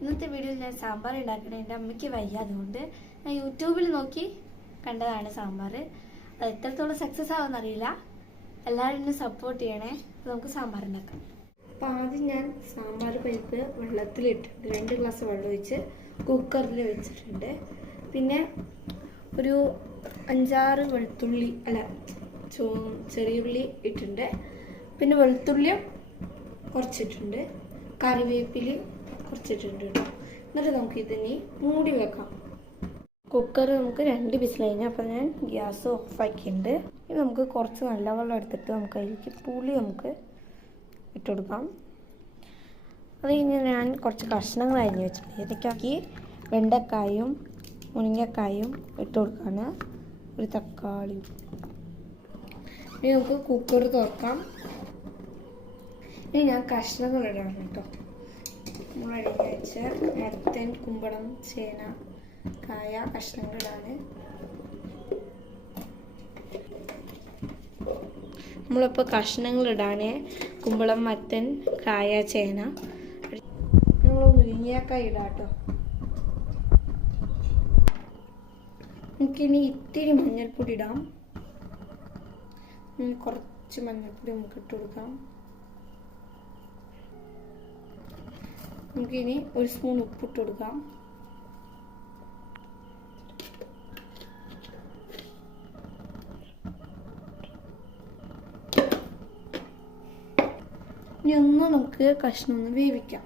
ഇന്നത്തെ വീഡിയോയിൽ ഞാൻ സാമ്പാർ ഉണ്ടാക്കണ. എന്റെ അമ്മയ്ക്ക് വയ്യ. അതുകൊണ്ട് ഞാൻ യൂട്യൂബിൽ നോക്കി കണ്ടതാണ് സാമ്പാർ. അത് എത്രത്തോളം സക്സസ് ആവുമെന്ന് അറിയില്ല. എല്ലാവരും എന്നെ സപ്പോർട്ട് ചെയ്യണേ. നമുക്ക് സാമ്പാർ ഉണ്ടാക്കാം. അപ്പോൾ ആദ്യം ഞാൻ സാമ്പാർ പരിപ്പ് വെള്ളത്തിലിട്ടിട്ടുണ്ട് രണ്ട് ഗ്ലാസ് വെള്ളം ഒഴിച്ച് കുക്കറിൽ വെച്ചിട്ടുണ്ട്. പിന്നെ ഒരു അഞ്ചാറ് വെളുത്തുള്ളി അല്ല ചോ ചെറിയ ഉള്ളി ഇട്ടിട്ടുണ്ട്. പിന്നെ വെളുത്തുള്ളിയും കുറച്ചിട്ടുണ്ട്. കറിവേപ്പില കുറച്ചിട്ടുണ്ട് കേട്ടോ എന്നിട്ട് നമുക്ക് ഇതിനി മൂടി വെക്കാം. കുക്കർ നമുക്ക് രണ്ട് വിസിൽ കഴിഞ്ഞു അപ്പോൾ ഞാൻ ഗ്യാസ് ഓഫാക്കിയിട്ടുണ്ട് ഇനി നമുക്ക് കുറച്ച് നല്ല വെള്ളം എടുത്തിട്ട് നമുക്ക് അതിലേക്ക് പുളി നമുക്ക് ഇട്ട് കൊടുക്കാം. അത് കഴിഞ്ഞ് ഞാൻ കുറച്ച് കഷ്ണങ്ങൾ അരിഞ്ഞ് വെച്ചിട്ടുണ്ട്. ഇതൊക്കെ വെണ്ടക്കായും മുരിങ്ങക്കായും ഇട്ട് കൊടുക്കാണ്. ഒരു തക്കാളി. ഇനി നമുക്ക് കുക്കർ തുറക്കാം. ഇനി ഞാൻ കഷ്ണങ്ങൾ ഇടാണ് കേട്ടോ. നമ്മൾ അരിഞ്ഞ് മത്തൻ കുമ്പളം ചേന കായ കഷ്ണങ്ങൾ ഇടാണ് നമ്മളിപ്പോൾ കഷ്ണങ്ങൾ ഇടാണ് കുമ്പളം മത്തൻ കായ ചേന. നമ്മൾ മുരിങ്ങക്കായ ഇടാം കേട്ടോ നമുക്കിനി ഇത്തിരി മഞ്ഞൾപ്പൊടി ഇടാം. കുറച്ച് മഞ്ഞൾപ്പൊടി നമുക്ക് ഇട്ട് കൊടുക്കാം. നമുക്കിനി ഒരു സ്പൂൺ ഉപ്പിട്ട് കൊടുക്കാം. ഇനി ഒന്ന് നമുക്ക് കഷ്ണം ഒന്ന് വേവിക്കാം.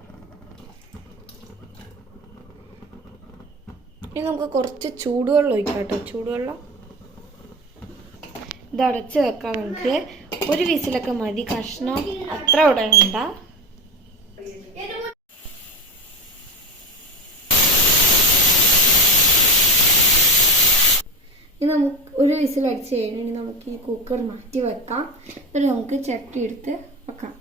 ഇനി നമുക്ക് കുറച്ച് ചൂടുവെള്ളം ഒഴിക്കാം കേട്ടോ ചൂടുവെള്ളം ഇത് അടച്ച് വെക്കാം നമുക്ക് ഒരു വിസിലൊക്കെ മതി. കഷ്ണം അത്ര ഉടയണ്ട ഇനി നമുക്ക് ഒരു വിസിൽ അടിച്ച് കഴിഞ്ഞാൽ നമുക്ക് ഈ കുക്കർ മാറ്റി വെക്കാം. എന്നിട്ട് നമുക്ക് ചട്ടി എടുത്ത് വെക്കാം.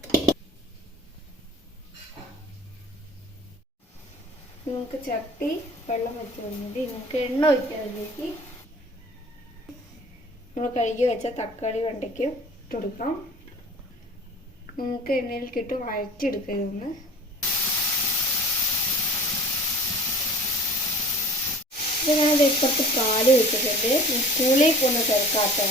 നമുക്ക് ചട്ടി വെള്ളം വെച്ച് ഇനി നമുക്ക് എണ്ണ അതിലേക്ക് നമ്മൾ കഴുകി വെച്ച തക്കാളി വെണ്ടയ്ക്ക് ഇട്ടുകൊടുക്കാം നമുക്ക് എണ്ണയിൽ കിട്ടും വഴറ്റിയെടുക്കരുതെന്ന് ഇത് ഞാൻ കുറച്ച് പാൽ വെച്ചിട്ടുണ്ട് സ്കൂളിൽ പോകുന്ന തിരക്കാട്ടോ.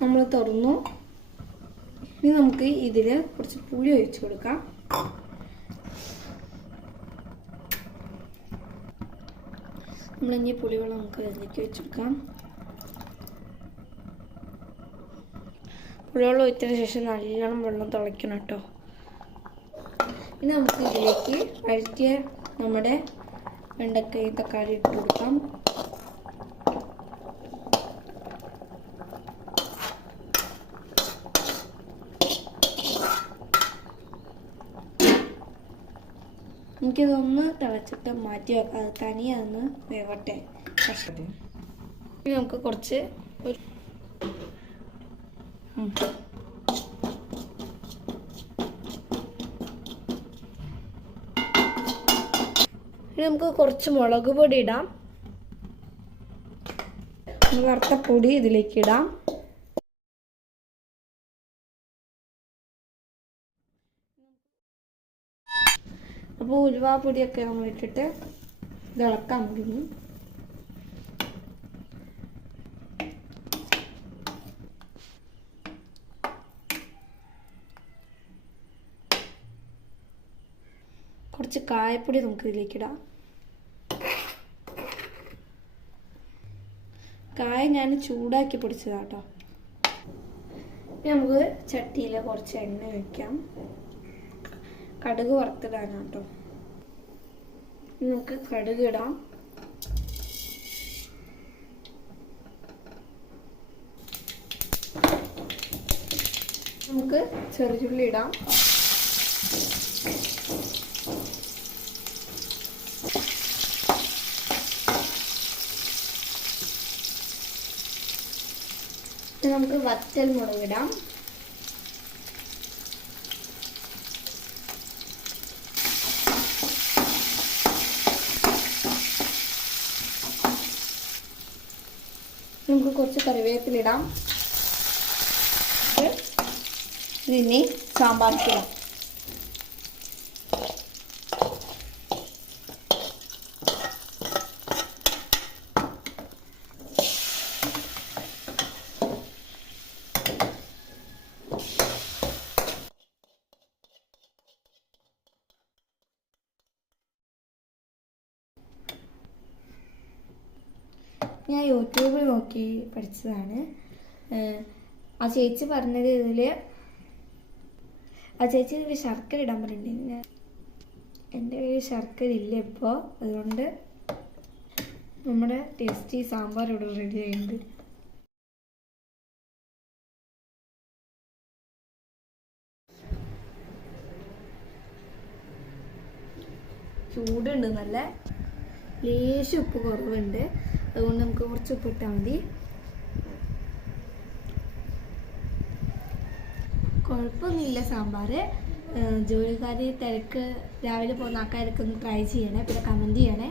നമ്മൾ തുറന്നു. ഇനി നമുക്ക് ഇതിൽ കുറച്ച് പുളി ഒഴിച്ചു കൊടുക്കാം. നമ്മളിനി പുളിവെള്ളം നമുക്ക് അതിലേക്ക് വെച്ചെടുക്കാം പുളിവെള്ളം ഒഴിച്ചതിന് ശേഷം നല്ലോണം വെള്ളം തിളയ്ക്കണം കേട്ടോ. ഇനി നമുക്ക് ഇതിലേക്ക് വഴറ്റിയ നമ്മുടെ വെണ്ടക്കയും തക്കാളി ഇട്ട് കൊടുക്കാം. എനിക്കിതൊന്ന് തിളച്ചിട്ട് മാറ്റി വെക്കാം. അത് തനിയെ ഒന്ന് വേവട്ടെ. നമുക്ക് കുറച്ച് ഒരു. ഇനി നമുക്ക് കുറച്ച് മുളക് പൊടി ഇടാം. വറുത്ത പൊടി ഇതിലേക്ക് ഇടാം. അപ്പോൾ ഉലുവാ പൊടിയൊക്കെ നമ്മൾ ഇട്ടിട്ട് ഇളക്കാൻ തുടങ്ങി. കുറച്ച് കായപ്പൊടി നമുക്ക് ഇതിലേക്ക് ഇടാം. കായ ഞാൻ ചൂടാക്കി പൊടിച്ചതാട്ടോ. കേട്ടോ നമുക്ക് ചട്ടിയിൽ കുറച്ച് എണ്ണ ഒഴിക്കാം. കടുക് വറുത്തിടാനാണ് കേട്ടോ നമുക്ക് കടുക് ഇടാം. നമുക്ക് ചെറുചുള്ളി ഇടാം. നമുക്ക് വറ്റൽ മുളകിടാം. നമുക്ക് കുറച്ച് കറിവേപ്പിലിടാം ഇതിനെ സാമ്പാറിക്കിടാം ഞാൻ യൂട്യൂബിൽ നോക്കി പഠിച്ചതാണ്. ആ ചേച്ചി പറഞ്ഞത് ഇതിൽ ആ ചേച്ചി ഇതിൽ ശർക്കര ഇടാൻ പറഞ്ഞിട്ടുണ്ട് എന്റെ കയ്യിൽ ശർക്കര ഇല്ല ഇപ്പോൾ അതുകൊണ്ട് നമ്മുടെ ടേസ്റ്റി സാമ്പാർ ഇവിടെ റെഡി ആയിട്ടുണ്ട്. ചൂടുണ്ട് നല്ല. ലേശം ഉപ്പ് കുറവുണ്ട്. അതുകൊണ്ട് നമുക്ക് കുറച്ച് ഉപ്പ് ഇട്ടാൽ മതി. കുഴപ്പമൊന്നുമില്ല സാമ്പാർ ജോലിക്കാർ തിരക്ക് രാവിലെ പോകുന്ന ആൾക്കാരൊക്കെ ഒന്ന് ട്രൈ ചെയ്യണേ പിന്നെ കമന്റ് ചെയ്യണേ.